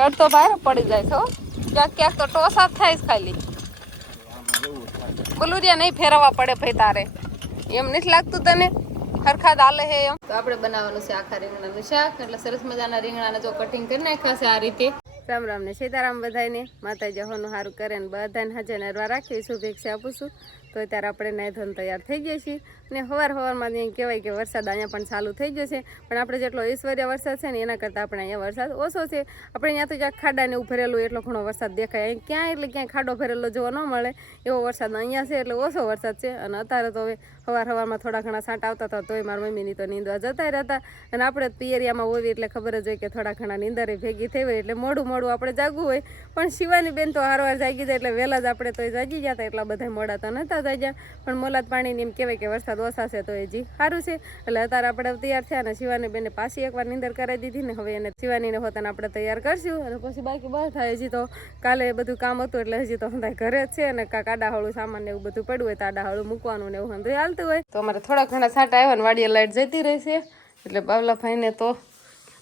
ખડ તો બહાર પડી જાય છો ક્યાંક ક્યાંક તો ટોસા થાય જ ખાલી બલુરિયા નહીં ફેરવવા પડે ભાઈ તારે એમ નથી લાગતું તને હરખા દાલે હે એમ તો આપણે બનાવવાનું છે આખા રીંગણાનું શાક એટલે સરસ મજાના રીંગણાને જો કટિંગ કરી નાખ્યા છે આ રીતે રામ રામ ને સીતારામ બધાને માતાજી હોનું સારું કરે ને બધાને હાજર નરવા રાખી શુભેચ્છા આપું છું તો અત્યારે આપણે નાઈ ધોઈને તૈયાર થઈ ગયા છીએ અને સવારમાં કહેવાય કે વરસાદ અહીંયા પણ ચાલુ થઈ ગયો છે પણ આપણે જેટલો ઈશ્વરીય વરસાદ છે ને એના કરતાં આપણે અહીંયા વરસાદ ઓછો છે આપણે અહીંયા તો જ્યાં ખાડાને એવું ભરેલું એટલો ઘણો વરસાદ દેખાય અહીં ક્યાંય એટલે ક્યાંય ખાડો ભરેલો જોવા ન મળે એવો વરસાદ અહીંયા છે એટલે ઓછો વરસાદ છે અને અત્યારે તો હવે સવારમાં થોડા ઘણા છાંટ આવતા હતા તોય મારા મમ્મીની તો નીંદવા જતા રહેતા અને આપણે પિયરિયામાં હોવી એટલે ખબર જ હોય કે થોડા ઘણા નીંદરે ભેગી થઈ હોય એટલે મોડું આપણે જાગવું હોય પણ શિવાની બેન તો હારવાર જાગી જાય એટલે વહેલા જ આપણે તો જાગી ગયા હતા એટલા બધા મોડા તો નહોતા જાગ્યા પણ મોલાદ પાણીની એમ કહેવાય કે વરસાદ ઓછા છે તો એ જી સારું છે એટલે અત્યારે આપણે તૈયાર થયા અને શિવાની બેને પાછી એકવાર નીંદર કરાવી દીધી ને હવે એને શિવાનીને હોતાને આપણે તૈયાર કરશું અને પછી બાકી બહાર થાય હજી તો કાલે બધું કામ હતું એટલે હજી તો હંધાય ઘરે જ છે અને કાંક આડાહળું સામાન ને એવું બધું પડ્યું હોય તો આડાહળું મૂકવાનું ને એવું હંધું હાલતું હોય તો અમારે થોડા ઘણા છાંટા આવ્યા ને વાડીએ લાઈટ જતી રહેશે એટલે બાવલાભાઈને તો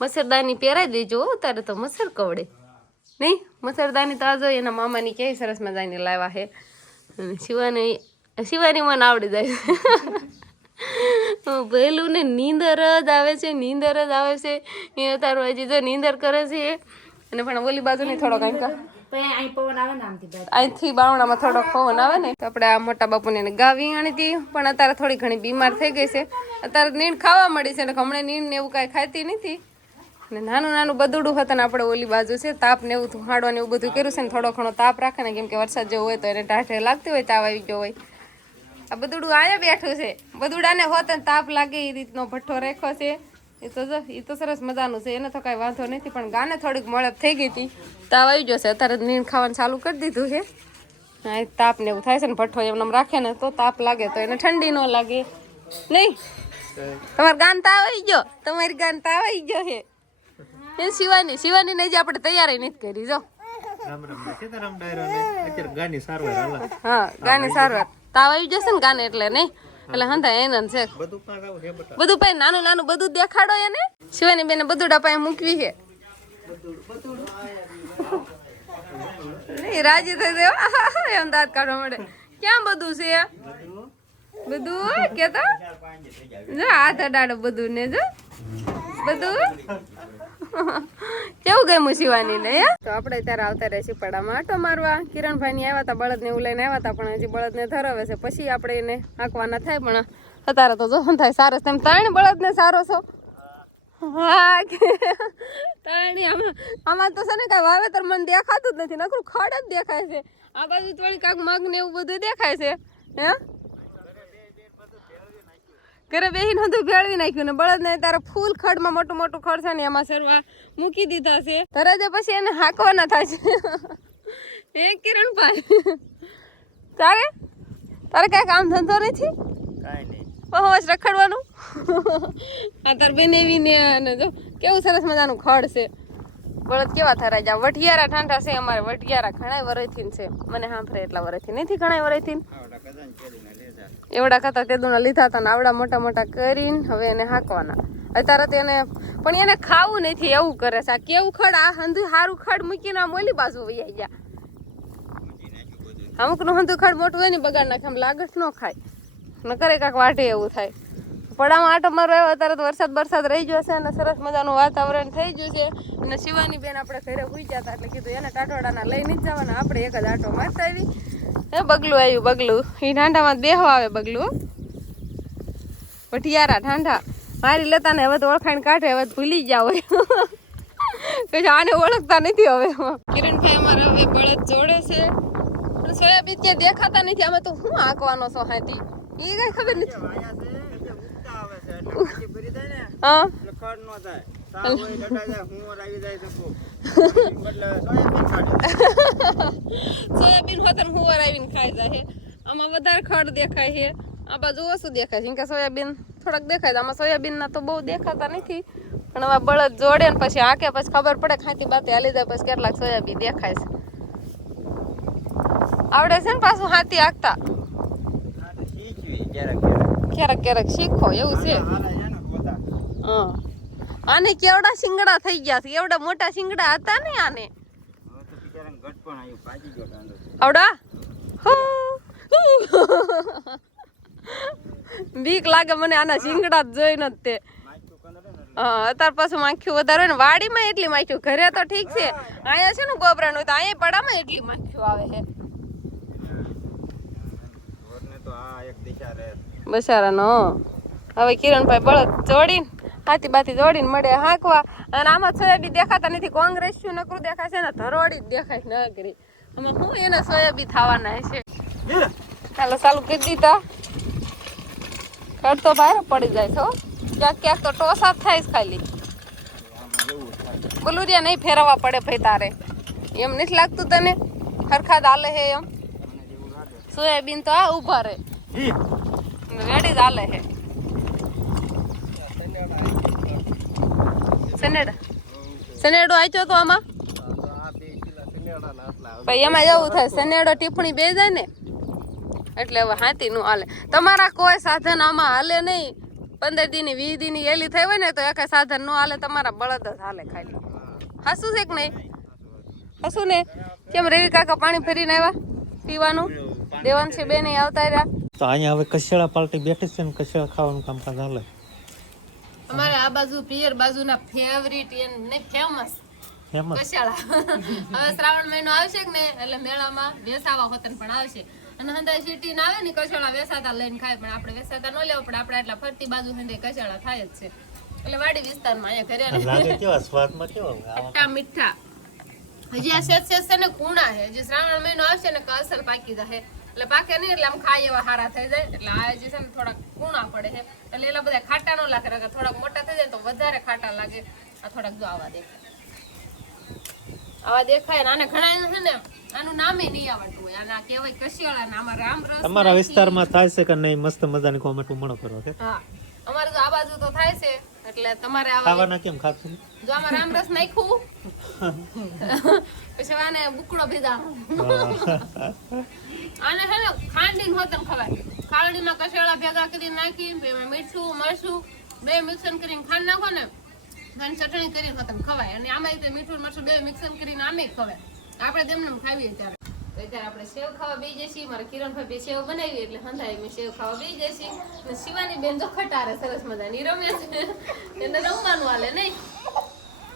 મચ્છરદાની પહેરાવી દેજો તારે તો મચ્છર કવડે નહીં મચ્છરદાની તો આજો એના મામાની કેવી સરસ મજાની લાવ્યા છે શિવાની મને આવડી જાય પહેલું ને નીંદર જ આવે છે એ તારું હજી જો નીંદર કરે છે અને પણ ઓલી બાજુની થોડો કંઈક અહીંથી બાવણામાં થોડોક પવન આવે ને તો આપણે આ મોટા બાપુને ગાવી આણી હતી પણ અત્યારે થોડી ઘણી બીમાર થઈ ગઈ છે અત્યારે નીંદ ખાવા મળી છે ને હમણાં નીંદ ને એવું કાંઈ ખાતી નથી અને નાનું નાનું બદુડું હતું ને આપણે ઓલી બાજુ છે તાપ ને એવું હાડવા ને એવું બધું કર્યું છે ને થોડો ઘણો તાપ રાખે ને કેમ કે વરસાદ જેવો હોય તો એને ટાઢે લાગતી હોય તાવ આવી ગયો હોય આ બદુડું આયા બેઠું છે બદુડાને હોત ને તાપ લાગે એ રીતનો ભઠ્ઠો રાખ્યો છે એ તો સરસ મજાનું છે એને તો કાંઈ વાંધો નથી પણ ગાને થોડીક મળપ થઈ ગઈ હતી તાવ આવી ગયો છે અત્યારે નીંદ ખાવાનું ચાલુ કરી દીધું છે હા તાપ ને એવું થાય છે ને ભઠ્ઠો એમને રાખે ને તો તાપ લાગે તો એને ઠંડી ન લાગે નહીં તમારે ગાન તાવ આવી ગયો તમારી ગાન તાવ આવી ગયો છે એ શિવાની ને જે આપણે તૈયારી નથી કરી જો હા ગાની સારવાર તાવ આવી જશે ને ગાને એટલે નહીં એટલે હંધા એને છે બધું પાઈ નાનું નાનું બધું દેખાડો એને શિવાની બેને બધુડા પાસે મૂકવી છે નહીં રાજી થઈ જાય એમ દાંત કાઢવા મળે ક્યાં બધું છે બધું કેતો જો હાથ અડાડો બધું ને જો બધું કેવું ગયું શિવાની ને તો આપણે ત્યારે આવતા રહેશે પડામાં આટો મારવા કિરણભાઈ ની આવ્યા હતા બળદ ને એવું લઈને આવ્યા હતા પણ હજી બળદ ને ધરાવે છે પછી આપણે એને હાંકવાના થાય પણ અત્યારે તો જો થાય સારો તેમ ત્રણ બળદ ને સારો છો હા ત્રણી આમાં તો છે ને કઈ વાવેતર મને દેખાતું જ નથી નકરું ખડ જ દેખાય છે આ બાજુ થોડી કાંક મગ ને એવું બધું દેખાય છે હે ઘરે બેહીને બધું ભેળવી નાખ્યું ને બળદ ને તારે ફૂલ ખડમાં મોટું મોટું ખડ છે ને એમાં સરવા મૂકી દીધા છે તરત પછી એને હાંકવાના થાય છે એ કિરણભાઈ તારે કઈ કામ ધંધો નથી બસ રખડવાનું આ તાર બેનેવીને અને જો કેવું સરસ મજાનું ખડ છે બળદ કેવા થરાય જા વઢિયારા ઠાંઠા છે અમારે વઢિયારા ઘણા વરસથી છે મને સાંભળે એટલા વરસથી નથી ઘણા વરસથી એવડા ખાતા તેદુના લીધા હતા ને આવડા મોટા મોટા કરીને હવે એને હાંકવાના અત્યારે તો એને પણ એને ખાવું નથી એવું કરે છે આ કેવું ખડ આ હંધુ સારું ખડ મૂકીને આમ ઓલી બાજુ વૈયા ગયા અમુક નું હંધુ ખડ મોટું હોય ને બગાડ નાખે આમ લાગત ન ખાય ન કરે કાંક વાટે એવું થાય પડામાં આટો મારો આવ્યો અત્યારે તો વરસાદ રહી ગયો છે અને સરસ મજાનું વાતાવરણ થઈ ગયું છે અને શિવાની બેન આપણે ઘરે પૂછ્યા હતા એટલે કીધું એને ટાટોડાના લઈ નથી જવાના આપણે એક જ આટો મારતા આવી હે બગલું આવ્યું બગલું એ ઠાંડામાં બેહો આવે બગલું વઢિયારા ઠાંડા મારી લેતા ને હવે તો ઓળખાણ કાઢે હવે ભૂલી ગયા હોય પછી આને ઓળખતા નથી હવે કિરણભાઈ અમારે હવે બળદ જોડે છે પણ સોયાબીન ક્યાં દેખાતા નથી અમે તો શું હાંકવાનો છો હાથી એ કઈ ખબર નથી હા સોયાબીન હોતર હુંવાર આવીને ખાઈ જાય આમાં વધારે ખડ દેખાય છે આ બાજુ ઓછું દેખાય છે કે સોયાબીન થોડાક દેખાય છે આમાં સોયાબીન ના તો બહુ દેખાતા નથી પણ હવે બળદ જોડે ને પછી આકે પછી ખબર પડે ખાતી બાતે હાલી જાય પછી કેટલાક સોયાબીન દેખાય છે આવડે છે ને પાછું હાથી આખતા ક્યારેક શીખો એવું છે હા આને કેવડા શિંગડા થઈ ગયા છે, એવડા મોટા શિંગડા હતા ને આને. આવડા બીક લાગે મને આના શિંગડા જોઈને જ તે. હા, અત્યાર પાછું માખ્યું વધારે ને વાડીમાં એટલી માખ્યું, ઘરે તો ઠીક છે, અહીંયા છે ને ગોબરાનું તો અહીંયા પડામાં એટલી માખ્યું આવે છે. બસારાનો હવે કિરણભાઈ બળદ જોડીને હાથી બાથી જોડીને મળે હાંકવા. અને આમાં સોયાબી દેખાતા નથી, કોંગ્રેસ શું નકરું દેખાય છે ને ધરોડી જ દેખાય નગરી. અમે શું એને સોયાબી થવાના છે. ચાલો ચાલુ કરી દીધા. ખડ તો બહાર પડી જાય છે, ક્યાંક ક્યાંક તો ટોસા થાય છે ખાલી. બલુરિયા નહીં ફેરવવા પડે ભાઈ તારે, એમ નથી લાગતું તને? હરખા હાલે હે એમ. સોયાબીન તો આ ઉભા રે રેડી જ હાલે હે. સનેડો આચ્યો તો આમાં ભાઈ, એમાં એવું થાય સનેડો ટીપણી બે જાય ને એટલે હવે હાથી નું હાલે. તમારા કોઈ સાધન આમાં હાલે નહીં. 15 દી 20 દી એલી થઈ હોય ને તો એક સાધન નો હાલે, તમારા બળદ જ હાલે ખાલી. હાસું છે કે નહીં? હાસું ને? કેમ રવિ કાકા પાણી ફેરીને આવ્યા પીવાનું? દેવાન છે બે નહીં આવતા રહ્યા. તો અહીંયા હવે કશેડા પાર્ટી બેઠી છે ને કશેડા ખાવાનું કામકાજ હાલે. અમારે આ બાજુ પિયર બાજુના ફેવરિટ ને ફેમસ કશાળા. હવે શ્રાવણ મહિનો આવશે કે ને એટલે મેળામાં વેસાવા હોતન પણ આવશે. અને હંદાય સિટી ના આવે ને કશાળા વેસાતા લઈને ખાય, પણ આપણે વેસાતા ન લેવું પડે. આપણે એટલા ફરતી બાજુ હંદાય કશાળા થાય જ છે. એટલે વાડી વિસ્તારમાં અહીંયા ઘરે લાગે કેવા સ્વાદમાં કેવા ખટ્ટા મીઠા. હજી આ શેત શેત છે ને કુણા છે, હજી શ્રાવણ મહિનો આવશે ને અસલ પાકી જશે. એટલે પાકે નહીં એટલે આમ ખાઈ એવા હારા થઈ જાય. એટલે આ જે છે ને થોડાક કુણા પડે છે, એટલે એલા બધા ખાટા ન લાગે. થોડાક મોટા થઈ જાય તો વધારે ખાટા લાગે. આ થોડાક જો આવા દેખાય, આવા દેખાય. આને ઘણા છે ને આનું નામે નહીં આવડતું હોય. આના કહેવાય કશિયાળા ને આમાં રામરસ. તમારા વિસ્તારમાં થાય છે કે નહીં? મસ્ત મજાની કોમેન્ટ મળો કરો કે. હા, અમારે તો આ બાજુ તો થાય છે. એટલે તમારે ખાવાના કેમ ખાતું? જો આમાં રામરસ નાખ્યું પછી આને બુકડો ભીજાણો. આને છે ને ખાંડીને હોતન ખવાય. ખાંડીમાં કશેડા ભેગા કરી નાખી, મીઠું મરચું બે મિક્સન કરીને ખાંડ નાખો ને, અને ચટણી કરીને હોતન ખવાય. અને આમાં મીઠું મરચું બે મિક્સન કરીને આમે ખવાય. આપણે તેમને ખાવીએ ત્યારે. તો અત્યારે આપણે સેવ ખાવા બેસી જઈએ. મારા કિરણભાઈ સેવ બનાવી એટલે હંધાઈ મેં સેવ ખાવા બેસી જઈએ. અને શિવાની બેન તો ખટારે સરસ મજાની રમે છે, એને રમવાનું હાલે નહીં.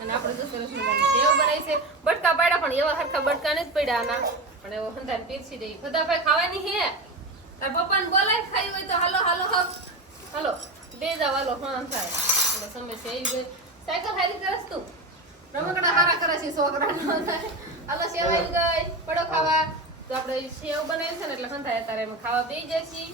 અને આપણે તો સરસ મજાની સેવ બનાવી છે. બટકા પાડ્યા પણ એવા હરખા બટકા નથી પડ્યા આના, પણ એવો હંધાઈને પીરસી દઈએ. ખુદાભાઈ ખાવાની હે? તાર પપ્પાને બોલાય ખાઈ હોય તો હાલો હાલો હપ હાલો બે જાવ હાલો. હા થાય એટલે સમય છે આવી ગઈ. સાયકલ હારી કરસ તું? રમકડા હારા કરે છે છોકરા નો થાય. હાલો સેવ આવી ગઈ, પડો ખાવા. તો આપણે સેવ બનાવી છે ને એટલે હંધાય અત્યારે એમાં ખાવા બેસી જઈશી.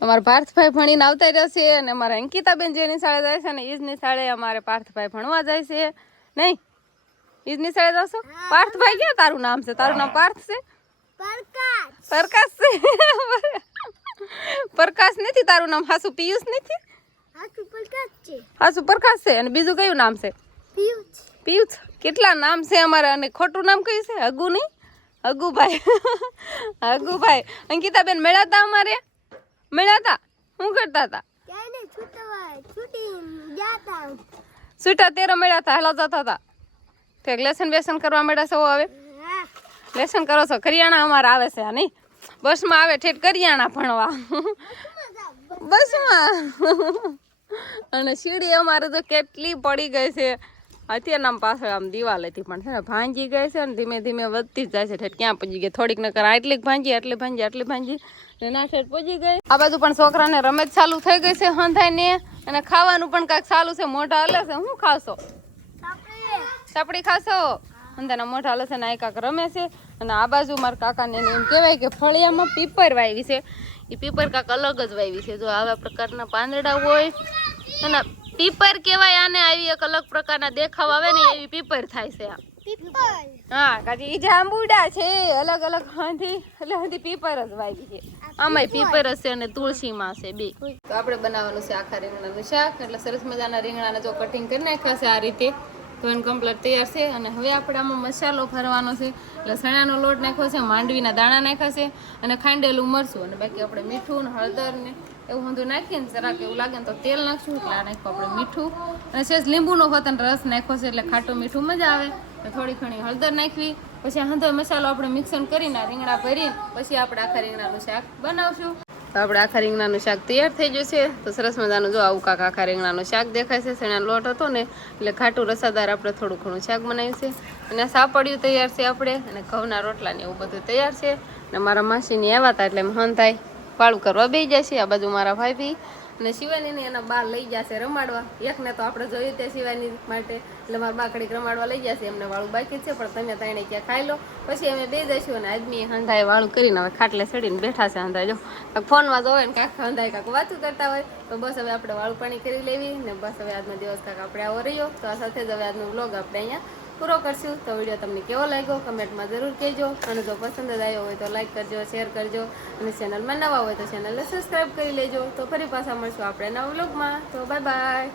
અમારા પાર્થભાઈ ભણીને આવતા રહેશે અને અમારા અંકિતાબેન જેની શાળે જાય છે ને ઈજની શાળે અમારે પાર્થભાઈ ભણવા જાય છે. નહીં ઈજની શાળે જશો? પાર્થભાઈ ક્યાં તારું નામ છે? તારું નામ પાર્થ છે? પ્રકાશ છે? પ્રકાશ નથી તારું નામ? હાસુ પિયુષ નથી? હાસુ પ્રકાશ છે. અને બીજું કયું નામ છે? પિયુષ. કેટલા નામ છે અમારે. અને ખોટું નામ કયું છે? અગુ નહીં? અગુભાઈ. અગુભાઈ. અંકિતાબેન મળ્યા હતા અમારે? મળ્યા હતા? શું કરતા હતા? છૂટા તેરા મળ્યા હતા, હેલા જતા હતા. ઠીક, લેસન બેસન કરવા મળ્યા છો? હવે લેસન કરો છો? કરિયાણા અમારે આવે છે નહીં, બસમાં આવે ઠેઠ કરિયાણા ભણવા બસમાં. અને સીડી અમારે તો કેટલી પડી ગઈ છે. અત્યારના પાછળ આમ દિવાલ હતી પણ છે ને ભાંજી ગઈ છે ને ધીમે ધીમે વધતી જ જાય છે. ઠેઠ ક્યાં પહોંચી ગઈ? થોડીક નકર આટલી ભાંજી આટલી ભાંજી આટલી ભાંજી ને ના ઠેઠ પહોંચી ગઈ. આ બાજુ પણ છોકરાને રમત ચાલુ થઈ ગઈ છે હંધાઈને. અને ખાવાનું પણ કાંઈક ચાલુ છે. મોઢા હલે છે. શું ખાશો? સાપડી ખાશો? હંધાના મોઢા હલે છે ને આ કાંક રમે છે. અને આ બાજુ મારા કાકાને એમ કહેવાય કે ફળિયામાં પીપર વાવી છે. એ પીપર કાંક અલગ જ વાવી છે. જો આવા પ્રકારના પાંદડા હોય અને પીપર કહેવાય આને. આવી એક અલગ પ્રકારના દેખાવ આવે ને એવી પીપર થાય છે આ. હા કાજી ઈ જાંબુડા છે અલગ અલગ હાંધી એટલે હાંધી પીપર જ વાવી છે. આમાંય પીપર જ છે અને તુલસીમાં છે બે. તો આપણે બનાવવાનું છે આખા રીંગણાનું શાક. એટલે સરસ મજાના રીંગણાને જો કટિંગ કરી નાખ્યા છે આ રીતે. તો એને કમ્પ્લીટ તૈયાર છે. અને હવે આપણે આમાં મસાલો ભરવાનો છે. એટલે ચણાનો લોટ નાખ્યો છે, માંડવીના દાણા નાખ્યા છે અને ખાંડેલું મરચું, અને બાકી આપણે મીઠું ને હળદર ને એવું બધું નાખીએ ને જરાક એવું લાગે ને તો તેલ નાખશું. એટલે આ નાખ્યું આપણે મીઠું અને સેજ લીંબુનો હોતને રસ નાખ્યો છે એટલે ખાટું મીઠું મજા આવે. તો થોડી ઘણી હળદર નાખવી. પછી હંધો મસાલો આપણે મિક્સન કરીને રીંગણા ભરીને પછી આપણે આખા રીંગણાનું શાક બનાવશું. તો આપણે આખા રીંગણાનું શાક તૈયાર થઈ ગયું છે. તો સરસ મજાનું જો આવું કાંક આખા રીંગણાનું શાક દેખાય છે. ચણાનો લોટ હતો ને એટલે ખાટું રસાદાર આપણે થોડું ઘણું શાક બનાવ્યું છે. અને સાપડિયું તૈયાર છે આપણે, અને ઘઉંના રોટલા ને એવું બધું તૈયાર છે. અને મારા માસીની આવ્યા હતા એટલે મહન થાય વાળું કરવા બેસી જાય છે. આ બાજુ મારા ભાઈ અને શિવાની એના બા લઈ જશે રમાડવા. એકને તો આપણે જોયું ત્યાં શિવાની માટે એટલે મારા બા ઘડીક રમાડવા લઈ જશે. એમને વાળું બાકી છે, પણ તમે ત્રણે ક્યાં ખાઈ લો પછી અમે બે જઈશું. અને આદમી હંધાય વાળું કરીને હવે ખાટલે ચડીને બેઠા છે. હંધાય જો ફોનમાં જોવે ને કાંક હંધાય કાંક વાતું કરતા હોય. તો બસ હવે આપણે વાળું પાણી કરી લેવી ને બસ હવે આજનો દિવસ કાંક આપણે આવો રહ્યો. તો આ સાથે જ હવે આજનો વ્લોગ આપણે અહીંયા પૂરો કરશું. તો વિડીયો તમને કેવો લાગ્યો કમેન્ટમાં જરૂર કહેજો. અને જો પસંદ જ આવ્યો હોય તો લાઈક કરજો, શેર કરજો, અને ચેનલમાં નવા હોય તો ચેનલને સબસ્ક્રાઈબ કરી લેજો. તો ફરી પાછા મળશું આપણે નવા વ્લોગમાં. તો બાય બાય.